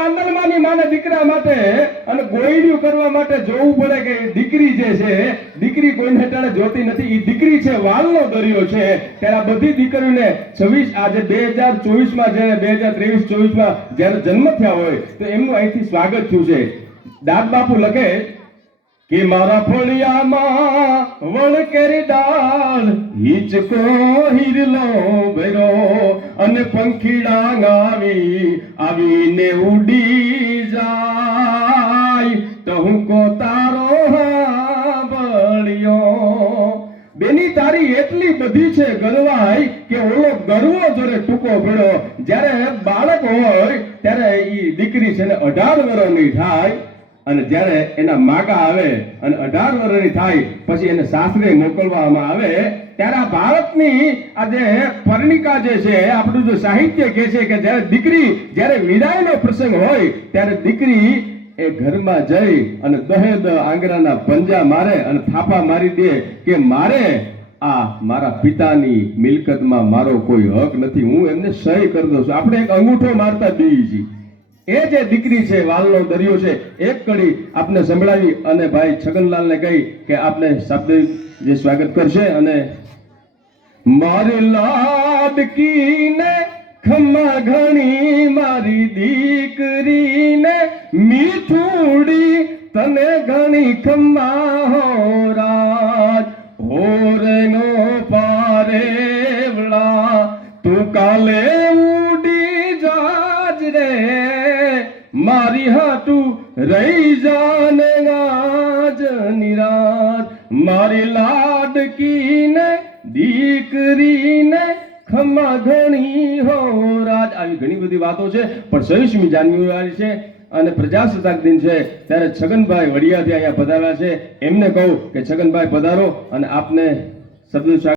કાંદલમાની માને દીકરા માટે અને ગોયડિયું કરવા માટે જોવું પડે કે દીકરી જે છે, દીકરી કોઈને ટાણે જોતી નથી. એ દીકરી છે, વાલનો દરિયો છે. ત્યારે બધી દીકરીઓને છવ્વીસ, આજે બે હજાર ચોવીસમાં જ્યારે, બે હજાર ત્રેવીસ ચોવીસમાં જ્યારે જન્મ થયા હોય, તો એમનું અહીંથી સ્વાગત થયું છે. દાદ બાપુ લખે કે, મારા ફળિયામાં વણકેરી ડાળ હિચકો હિરલો ભેરો, અને પંખીડા આવી આવીને ઉડી જાય. તો હું કો તારો બળ્યો બેની તારી એટલી બધી છે ગરવાઈ કે ઓલો ગરવો જોડે ટૂંકો પડ્યો જ્યારે બાળક હોય, ત્યારે એ દીકરી છે ને અઢાર વર્ષની થાય. અને જ્યારે એના માગા આવે અને અઢાર વર્ષની થાય, પછી એને સાસરે મોકલવામાં આવે, ત્યારે આ ભારતની આ જે પરણિકા જે છે આપણું જે સાહિત્ય કહે છે કે જ્યારે દીકરી જ્યારે વિદાયનો પ્રસંગ હોય, ત્યારે દીકરી એ ઘરમાં જઈ અને દહે દહ આંગળાના પંજા મારે અને થાપા મારી દે કે મારે આ મારા પિતાની મિલકતમાં મારો કોઈ હક નથી, હું એમને સહી કરી દઉં છું. આપણે એક અંગૂઠો મારતા દઈએ છીએ. એ જે દીકરી છે, વાલનો દરિયો છે, એક કડી આપને સંભળાવી અને ભાઈ છગનલાલને કહી કે આપને શાબ્દિક જે સ્વાગત કરશે અને મારી લાડકીને ખમા ઘણી મારી દીકરીને મીઠુડી તને ઘણી ખમા હો રાજ. હોરનો પારેવડા તું કાલે મારી હાટું રહી જાને આજ નિરાત મારી લાડકીને, દીકરીને ખમા ઘણી હો રાજ. આવી ઘણી બધી વાતો છે, પણ છવ્વીસમી જાન્યુઆરી છે અને પ્રજાસત્તાક દિન છે. ત્યારે છગનભાઈ વડિયાથી અહીંયા પધાર્યા છે. એમને કહું કે છગનભાઈ પધારો અને આપને શબ્દ